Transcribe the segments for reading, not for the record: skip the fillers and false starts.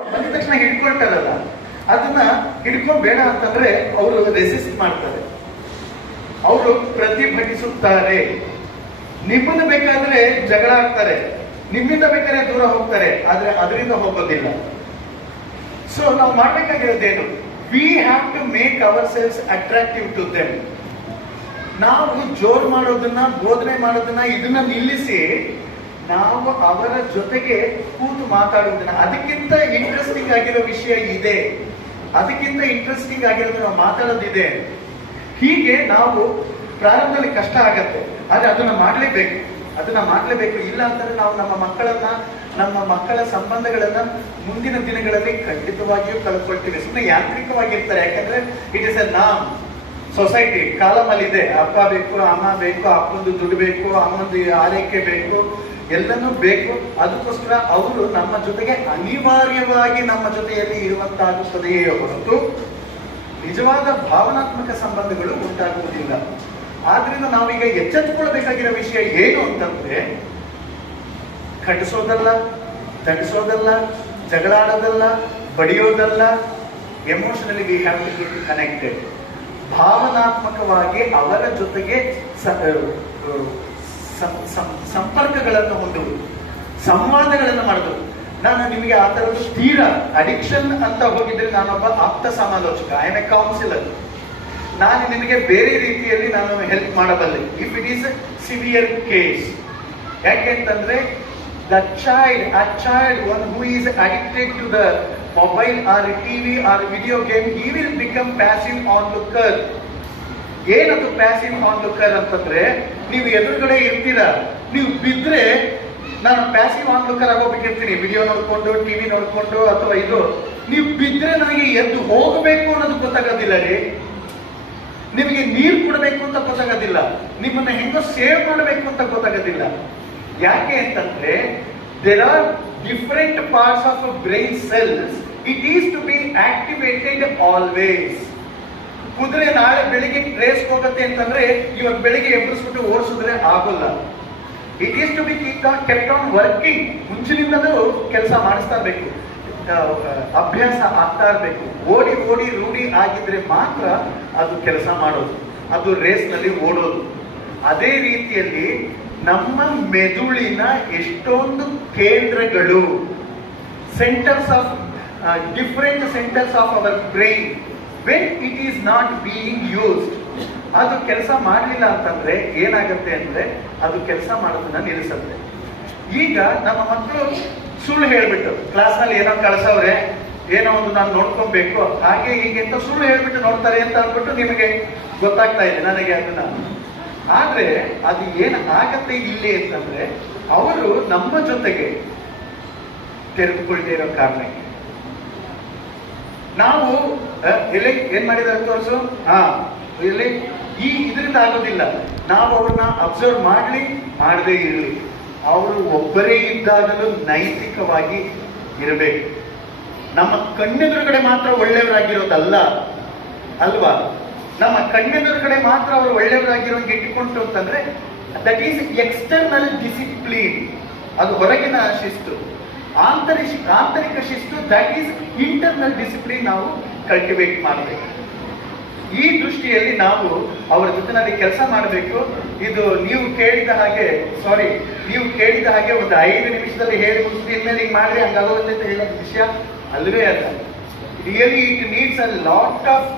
ಬಂದ ತಕ್ಷಣ ಹಿಡ್ಕೊಳ್ತಾರಲ್ಲ, ಅದನ್ನ ಹಿಡ್ಕೊಂಡ್ ಬೇಡ ಅಂತಂದ್ರೆ ಅವರು ರೆಸಿಸ್ಟ್ ಮಾಡ್ತಾರೆ, ಅವರು ಪ್ರತಿಭಟಿಸುತ್ತಾರೆ. ನಿಮ್ಮನ್ನು ಬೇಕಾದ್ರೆ ಜಗಳ ಆಗ್ತಾರೆ, ನಿಮ್ಮಿಂದ ಬೇಕಾದ್ರೆ ದೂರ ಹೋಗ್ತಾರೆ, ಆದ್ರೆ ಅದರಿಂದ ಹೋಗೋದಿಲ್ಲ. ಸೊ ನಾವು ಮಾಡ್ಬೇಕಾಗಿರೋದೇನು? We have to make ourselves attractive to them. ನಾವು ಜೋರ್ ಮಾಡೋದನ್ನ, ಬೋಧನೆ ಮಾಡೋದನ್ನ ಇದನ್ನ ನಿಲ್ಲಿಸಿ ನಾವು ಅವರ ಜೊತೆಗೆ ಕೂತು ಮಾತಾಡುವುದನ್ನ, ಅದಕ್ಕಿಂತ ಇಂಟ್ರೆಸ್ಟಿಂಗ್ ಆಗಿರೋ ವಿಷಯ ಇದೆ, ಅದಕ್ಕಿಂತ ಇಂಟ್ರೆಸ್ಟಿಂಗ್ ಆಗಿರೋದು ನಾವು ಮಾತಾಡೋದಿದೆ. ಹೀಗೆ ನಾವು ಪ್ರಾರಂಭದಲ್ಲಿ ಕಷ್ಟ ಆಗತ್ತೆ, ಆದ್ರೆ ಅದನ್ನ ಮಾಡ್ಲೇಬೇಕು. ಇಲ್ಲ ಅಂತಂದ್ರೆ ನಾವು ನಮ್ಮ ಮಕ್ಕಳ ಸಂಬಂಧಗಳನ್ನ ಮುಂದಿನ ದಿನಗಳಲ್ಲಿ ಖಂಡಿತವಾಗಿಯೂ ಕಳ್ಕೊಳ್ತೀವಿ. ಸುಮ್ಮನೆ ಯಾಂತ್ರಿಕವಾಗಿರ್ತಾರೆ, ಯಾಕಂದ್ರೆ ಇಟ್ ಇಸ್ ಎ ನಾಮ್ ಸೊಸೈಟಿ. ಕಾಲಮಲ್ಲಿ ಇದೆ, ಅಪ್ಪ ಬೇಕು, ಅಮ್ಮ ಬೇಕು, ಅಪ್ಪಂದು ದುಡ್ಡು ಬೇಕು, ಅಮ್ಮಂದು ಆರೈಕೆ ಬೇಕು, ಎಲ್ಲನೂ ಬೇಕು. ಅದಕ್ಕೋಸ್ಕರ ಅವರು ನಮ್ಮ ಜೊತೆಗೆ ಅನಿವಾರ್ಯವಾಗಿ ನಮ್ಮ ಜೊತೆಯಲ್ಲಿ ಇರುವಂತಾಗುತ್ತದೆಯೇ ಹೊರತು ನಿಜವಾದ ಭಾವನಾತ್ಮಕ ಸಂಬಂಧಗಳು ಉಂಟಾಗುವುದಿಲ್ಲ. ಆದ್ರಿಂದ ನಾವೀಗ ಎಚ್ಚೆತ್ತುಕೊಳ್ಬೇಕಾಗಿರೋ ವಿಷಯ ಏನು ಅಂತಂದ್ರೆ, ಖಂಡಿಸೋದಲ್ಲ, ದಂಡಿಸೋದಲ್ಲ, ಜಗಳಾಡೋದಲ್ಲ, ಬಡಿಯೋದಲ್ಲ. Emotionally we have to get connected. ಭಾವನಾತ್ಮಕವಾಗಿ ಅವರ ಜೊತೆಗೆ ಸಂಪರ್ಕಗಳನ್ನು ಹೊಂದುವುದು, ಸಂವಾದಗಳನ್ನು ಮಾಡುವುದು. ನಾನು ನಿಮಗೆ ಆ ತರದ ತೀರ ಅಡಿಕ್ಷನ್ ಅಂತ ಹೋಗಿದ್ರೆ ನಾನೊಬ್ಬ ಆಪ್ತ ಸಮಾಲೋಚಕ, ಐ ಆಮ್ ಎ ಕೌನ್ಸಿಲರ್. ನಾನು ನಿಮಗೆ ಬೇರೆ ರೀತಿಯಲ್ಲಿ ನಾನು ಹೆಲ್ಪ್ ಮಾಡಬಲ್ಲೆ if it is severe case. ಯಾಕೆ ಅಂತಂದ್ರೆ a child one who is addicted to the mobile or TV or video game, he will become passive onlooker. ಏನದು ಪ್ಯಾಸಿವ್ ಆನ್ಲುಕರ್ ಅಂತಂದ್ರೆ, ನೀವು ಎದುರುಗಡೆ ಇರ್ತೀರಾ, ನೀವು ಬಿದ್ರೆ ನಾನು ಪ್ಯಾಸಿವ್ ಆನ್ಲುಕರ್ ಆಗೋಗ್ಬೇಕಿರ್ತೀನಿ, ವಿಡಿಯೋ ನೋಡ್ಕೊಂಡು, ಟಿವಿ ನೋಡ್ಕೊಂಡು, ಅಥವಾ ನೀವು ಬಿದ್ರೆ ನನಗೆ ಎದ್ದು ಹೋಗಬೇಕು ಅನ್ನೋದು ಗೊತ್ತಾಗೋದಿಲ್ಲ ರೀ. ನಿಮಗೆ ನೀರು ಕೊಡಬೇಕು ಅಂತ ಗೊತ್ತಾಗೋದಿಲ್ಲ, ನಿಮ್ಮನ್ನ ಹೆಂಗೋ ಸೇವ್ ಮಾಡಬೇಕು ಅಂತ ಗೊತ್ತಾಗೋದಿಲ್ಲ. ಯಾಕೆ ಅಂತಂದ್ರೆ there are different parts of a brain cells, it is to be activated always. ಕುದುರೆ ನಾಳೆ ಬೆಳಿಗ್ಗೆ ರೇಸ್ ಹೋಗುತ್ತೆ ಅಂತಂದ್ರೆ ಇವಾಗ ಬೆಳಿಗ್ಗೆ ಎಬ್ಬರಿಸ್ಬಿಟ್ಟು ಓಡಿಸಿದ್ರೆ ಆಗೋಲ್ಲ. It is to be kept on working. ಮುಂಚಿನಿಂದಲೂ ಕೆಲಸ ಮಾಡಿಸ್ತಾ ಇರಬೇಕು, ಅಭ್ಯಾಸ ಆಗ್ತಾ ಇರಬೇಕು. ಓಡಿ ರೂಢಿ ಆಗಿದ್ರೆ ಮಾತ್ರ ಅದು ಕೆಲಸ ಮಾಡೋದು, ಅದು ರೇಸ್ ನಲ್ಲಿ ಓಡೋದು. ಅದೇ ರೀತಿಯಲ್ಲಿ ನಮ್ಮ ಮೆದುಳಿನ ಎಷ್ಟೊಂದು ಕೇಂದ್ರಗಳು, centres of different centres of our brain, when it is not being used, ಅದು ಕೆಲಸ ಮಾಡಲಿಲ್ಲ ಅಂತಂದ್ರೆ ಏನಾಗುತ್ತೆ ಅಂದ್ರೆ ಅದು ಕೆಲಸ ಮಾಡೋದನ್ನ ನಿಲ್ಲಿಸುತ್ತೆ. ಈಗ ನಮ್ಮ ಮಕ್ಕಳು ಸುಳ್ಳು ಹೇಳ್ಬಿಟ್ಟು ಕ್ಲಾಸ್ನಲ್ಲಿ ಏನೋ ಕಳ್ಸವ್ರೆ, ಏನೋ ಒಂದು ನಾನು ನೋಡ್ಕೊಬೇಕು, ಹಾಗೆ ಹೀಗೆ ಅಂತ ಸುಳ್ಳು ಹೇಳ್ಬಿಟ್ಟು ನೋಡ್ತಾರೆ ಅಂತ ಅಂದ್ಬಿಟ್ಟು ನಿಮಗೆ ಗೊತ್ತಾಗ್ತಾ ಇದೆ ನನಗೆ ಅದನ್ನ. ಆದ್ರೆ ಅದು ಏನ್ ಆಗತ್ತೆ ಇಲ್ಲಿ ಅಂತಂದ್ರೆ, ಅವರು ನಮ್ಮ ಜೊತೆಗೆ ತೆರೆದುಕೊಳ್ಳದೆ ಇರೋ ಕಾರಣಕ್ಕೆ ನಾವು ಎಲ್ಲಿ ಏನ್ ಮಾಡಿದಾರೆ ತೋರಿಸು, ಇಲ್ಲಿ ಇದರಿಂದ ಆಗೋದಿಲ್ಲ. ನಾವು ಅವ್ರನ್ನ ಅಬ್ಸರ್ವ್ ಮಾಡದೇ ಇರಲಿ. ಅವರು ಒಬ್ಬರೇ ಇದ್ದಾಗಲೂ ನೈತಿಕವಾಗಿ ಇರಬೇಕು. ನಮ್ಮ ಕಣ್ಣೆದುರುಗಡೆ ಮಾತ್ರ ಒಳ್ಳೆಯವರಾಗಿರೋದಲ್ಲ ಅಲ್ವಾ, ನಮ್ಮ ಕಣ್ಣೆದುರುಗಡೆ ಮಾತ್ರ ಅವರು ಒಳ್ಳೆಯವರಾಗಿರೋಂಗೆ ಇಟ್ಟುಕೊಂಡು ಅಂತಂದ್ರೆ ದಟ್ ಈಸ್ ಎಕ್ಸ್ಟರ್ನಲ್ ಡಿಸಿಪ್ಲಿನ್, ಅದು ಹೊರಗಿನ ಶಿಸ್ತು. ಆಂತರಿಕ ಶಿಸ್ತು ದಟ್ ಈಸ್ ಇಂಟರ್ನಲ್ ಡಿಸಿಪ್ಲಿನ್ ನಾವು ಕಲ್ಟಿವೇಟ್ ಮಾಡಬೇಕು. ಈ ದೃಷ್ಟಿಯಲ್ಲಿ ನಾವು ಅವರ ಜೊತೆನಲ್ಲಿ ಕೆಲಸ ಮಾಡಬೇಕು. ಇದು ನೀವು ಕೇಳಿದ ಹಾಗೆ ಒಂದು 5 ನಿಮಿಷದಲ್ಲಿ ಹೇಳಿ ಮುಗಿಸಿ ಇನ್ಮೇಲೆ ಹಿಂಗೆ ಮಾಡ್ರಿ ಹಂಗಾಗೋಗುತ್ತೆ ಅಂತ ಹೇಳೋ ವಿಷಯ ಅಲ್ವೇ ಅಲ್ಲ. Really it needs a lot of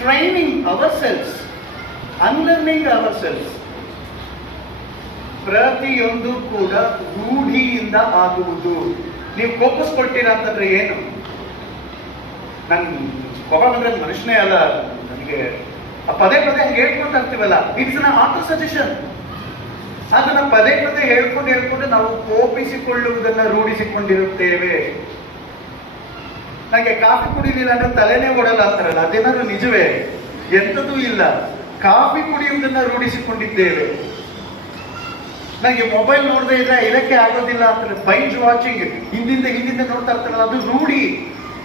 training ourselves, unlearning ourselves. ಪ್ರತಿಯೊಂದು ಕೂಡ ರೂಢಿಯಿಂದ ಆಗುವುದು. ನೀವು ಕೋಪಿಸ್ಕೊಳ್ತೀರಾ ಅಂತಂದ್ರೆ ಏನು? ನನ್ ಕೋಪ ಬಂದ್ರೆ ಮನುಷ್ಯನೇ ಅಲ್ಲ, ನನಗೆ ಪದೇ ಹಂಗೆ ಹೇಳ್ಕೊಳ್ತಾ ಇರ್ತೀವಲ್ಲ, ಇಟ್ಸ್ ಅನ್ ಆಟೋ ಸಜೆಷನ್. ಅದನ್ನ ಪದೇ ಹೇಳ್ಕೊಂಡು ನಾವು ಕೋಪಿಸಿಕೊಳ್ಳುವುದನ್ನ ರೂಢಿಸಿಕೊಂಡಿರುತ್ತೇವೆ. ನನಗೆ ಕಾಫಿ ಕುಡಿಲಿಲ್ಲ ಅಂದ್ರೆ ತಲೆನೇ ಓಡಲ್ಲ ಅಂತಾರಲ್ಲ, ಅದೇನಾದ್ರೂ ನಿಜವೇ? ಎಂಥದೂ ಇಲ್ಲ. ಕಾಫಿ ಕುಡಿಯುವುದನ್ನ ರೂಢಿಸಿಕೊಂಡಿದ್ದೇವೆ. ನನಗೆ ಮೊಬೈಲ್ ನೋಡದೆ ಇದ್ರೆ ಇದಕ್ಕೆ ಆಗೋದಿಲ್ಲ ಅಂತಾರೆ. ಬೈಂಜ್ ವಾಚಿಂಗ್, ಹಿಂದಿಂದ ನೋಡ್ತಾ ಇರ್ತಾರಲ್ಲ, ಅದು ರೂಢಿ.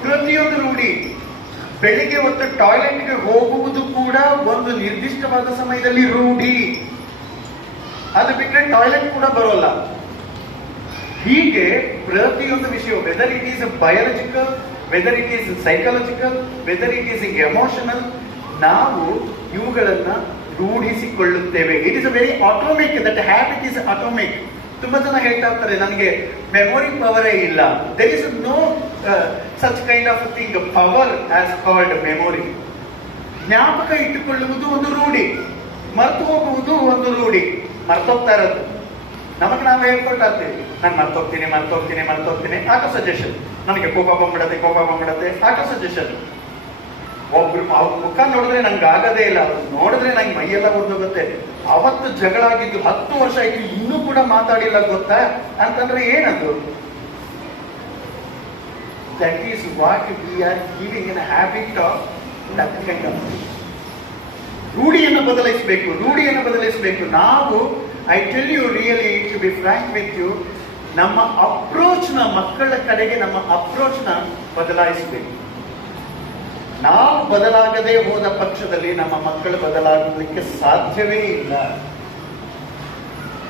ಪ್ರತಿಯೊಂದು ರೂಢಿ. ಬೆಳಿಗ್ಗೆ ಹೊತ್ತು ಟಾಯ್ಲೆಟ್ಗೆ ಹೋಗುವುದು ಕೂಡ ಒಂದು ನಿರ್ದಿಷ್ಟವಾದ ಸಮಯದಲ್ಲಿ ರೂಢಿ. ಅದು ಬಿಟ್ಟರೆ ಟಾಯ್ಲೆಟ್ ಕೂಡ ಬರೋಲ್ಲ. ಹೀಗೆ ಪ್ರತಿಯೊಂದು ವಿಷಯ, whether it is biological, whether it is psychological, whether it is emotional, ನಾವು ಇವುಗಳನ್ನ ರೂಢಿಸಿಕೊಳ್ಳುತ್ತೇವೆ. It is a very atomic, that habit is atomic. ತುಂಬಾ ಜನ ಹೇಳ್ತಾ ಇರ್ತಾರೆ ನನಗೆ ಮೆಮೊರಿ ಪವರೇ ಇಲ್ಲ. There is no such kind of thing power as called memory. ಜ್ಞಾಪಕ ಇಟ್ಟುಕೊಳ್ಳುವುದು ಒಂದು ರೂಢಿ, ಮರ್ತು ಹೋಗುವುದು ಒಂದು ರೂಢಿ. ಮರ್ತೋಗ್ತಾ ಇರೋದು ನಮಗೆ ನಾವು ಹೇಳ್ಕೊಳ್ತಾ ಇರ್ತೀವಿ, ನಾನು ಮರ್ತೋಗ್ತೀನಿ. ಆಟೋ ಸಜೆಷನ್, ನನಗೆ ಕೋಪ ಬಂದ್ಬಿಡತ್ತೆ, ಆಟೋ ಸಜೆಷನ್. ಒಬ್ರು ಅವ್ರ ಮುಖ ನೋಡಿದ್ರೆ ನಂಗೆ ಆಗದೇ ಇಲ್ಲ, ನೋಡಿದ್ರೆ ನಂಗೆ ಮೈಯೆಲ್ಲ ಹೊರದೋಗುತ್ತೆ. ಅವತ್ತು ಜಗಳ ಆಗಿದ್ದು 10 ವರ್ಷ ಆಯ್ತು, ಇನ್ನೂ ಕೂಡ ಮಾತಾಡಿಲ್ಲ ಗೊತ್ತಾ ಅಂತಂದ್ರೆ ಏನದು? That is what we are giving in habit of that kind of. ರೂಢಿಯನ್ನು ಬದಲಿಸಬೇಕು. ನಾವು, I tell you really to be frank with you, ನಮ್ಮ ಅಪ್ರೋಚ್ನ, ಮಕ್ಕಳ ಕಡೆಗೆ ನಮ್ಮ ಅಪ್ರೋಚ್ನ ಬದಲಾಯಿಸಬೇಕು. ನಾವು ಬದಲಾಗದೆ ಹೋದ ಪಕ್ಷದಲ್ಲಿ ನಮ್ಮ ಮಕ್ಕಳು ಬದಲಾಗಲಿಕ್ಕೆ ಸಾಧ್ಯವೇ ಇಲ್ಲ.